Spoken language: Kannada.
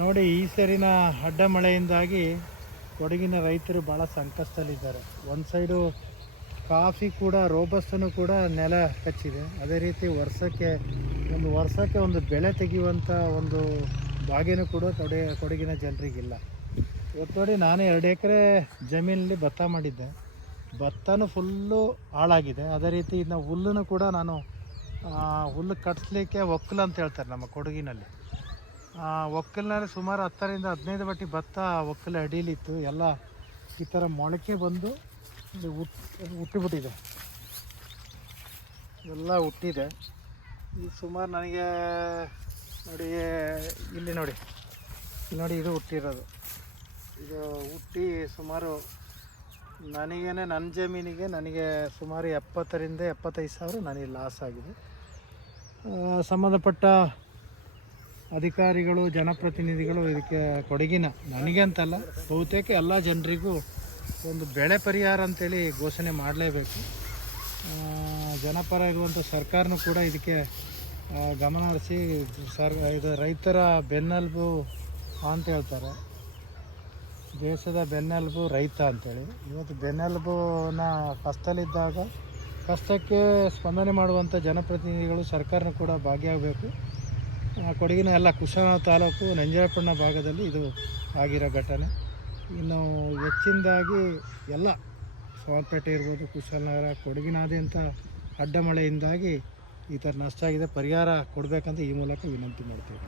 ನೋಡಿ, ಈ ಸರಿನ ಅಡ್ಡ ಮಳೆಯಿಂದಾಗಿ ಕೊಡಗಿನ ರೈತರು ಭಾಳ ಸಂಕಷ್ಟದಲ್ಲಿದ್ದಾರೆ. ಒಂದು ಸೈಡು ಕಾಫಿ ಕೂಡ ರೋಬಸ್ಟನ್ನು ಕೂಡ ನೆಲ ಕಚ್ಚಿದೆ. ಅದೇ ರೀತಿ ವರ್ಷಕ್ಕೆ, ಒಂದು ವರ್ಷಕ್ಕೆ ಒಂದು ಬೆಳೆ ತೆಗೆಯುವಂಥ ಒಂದು ಭಾಗ್ಯನೂ ಕೂಡ ಕೊಡೆ, ಕೊಡಗಿನ ಜನರಿಗಿಲ್ಲ. ಇವತ್ತು ನೋಡಿ, ನಾನು ಎರಡು ಎಕರೆ ಜಮೀನಲ್ಲಿ ಭತ್ತ ಮಾಡಿದ್ದೆ. ಭತ್ತನೂ ಫುಲ್ಲು ಹಾಳಾಗಿದೆ. ಅದೇ ರೀತಿ ಇನ್ನು ಹುಲ್ಲನ್ನು ಕೂಡ ನಾನು ಹುಲ್ಲು ಕಟ್ಸ್ಲಿಕ್ಕೆ ಒಕ್ಕಲು ಅಂತ ಹೇಳ್ತಾರೆ ನಮ್ಮ ಕೊಡಗಿನಲ್ಲಿ. ಒಕ್ಕಲಿನಲ್ಲಿ ಸುಮಾರು ಹತ್ತರಿಂದ ಹದಿನೈದು ಬಟ್ಟಿ ಭತ್ತ ಒಕ್ಕಲ ಅಡಿಲಿತ್ತು ಎಲ್ಲ ಈ ಥರ ಮೊಳಕೆ ಬಂದು ಹುಟ್ಟಿಬಿಟ್ಟಿದೆ ಎಲ್ಲ ಹುಟ್ಟಿದೆ ಈ ಸುಮಾರು ನನಗೆ ನೋಡಿ, ಇಲ್ಲಿ ನೋಡಿ. ಇಲ್ಲಿ ನೋಡಿ, ಇದು ಹುಟ್ಟಿರೋದು. ಇದು ಹುಟ್ಟಿ ಸುಮಾರು ನನಗೇನೆ, ನನ್ನ ಜಮೀನಿಗೆ ನನಗೆ ಸುಮಾರು ಎಪ್ಪತ್ತರಿಂದ ಎಪ್ಪತ್ತೈದು ಸಾವಿರ ನನಗೆ ಲಾಸ್ ಆಗಿದೆ. ಸಂಬಂಧಪಟ್ಟ ಅಧಿಕಾರಿಗಳು, ಜನಪ್ರತಿನಿಧಿಗಳು ಇದಕ್ಕೆ ಕೊಡಗಿನ. ನನಗೆ ಅಂತಲ್ಲ ಬಹುತೇಕ ಎಲ್ಲ ಜನರಿಗೂ ಒಂದು ಬೆಳೆ ಪರಿಹಾರ ಅಂತೇಳಿ ಘೋಷಣೆ ಮಾಡಲೇಬೇಕು. ಜನಪರ ಇರುವಂಥ ಸರ್ಕಾರನೂ ಕೂಡ ಇದಕ್ಕೆ ಗಮನ ಹರಿಸಿ, ಸರ್, ಇದು ರೈತರ ಬೆನ್ನೆಲುಬು ಅಂತ ಹೇಳ್ತಾರೆ. ದೇಶದ ಬೆನ್ನೆಲುಬು ರೈತ ಅಂತೇಳಿ. ಇವತ್ತು ಬೆನ್ನೆಲುಬುನ ಕಷ್ಟದಲ್ಲಿದ್ದಾಗ, ಕಷ್ಟಕ್ಕೆ ಸ್ಪಂದನೆ ಮಾಡುವಂಥ ಜನಪ್ರತಿನಿಧಿಗಳು ಸರ್ಕಾರನೂ ಕೂಡ ಭಾಗಿಯಾಗಬೇಕು. ಕೊಡಗಿನ ಎಲ್ಲ ಕುಶಾಲ ತಾಲೂಕು ನಂಜಾಪಣ್ಣ ಭಾಗದಲ್ಲಿ ಇದು ಆಗಿರೋ ಘಟನೆ. ಇನ್ನು ಹೆಚ್ಚಿನದಾಗಿ ಎಲ್ಲ ಸೋಮಪೇಟೆ ಇರ್ಬೋದು ಕುಶಾಲನಗರ ಕೊಡಗಿನಾದ್ಯಂತ ಅಡ್ಡಮಳೆಯಿಂದಾಗಿ ಈ ಥರ ನಷ್ಟ ಆಗಿದೆ. ಪರಿಹಾರ ಕೊಡಬೇಕಂತ ಈ ಮೂಲಕ ವಿನಂತಿ ಮಾಡ್ತೀವಿ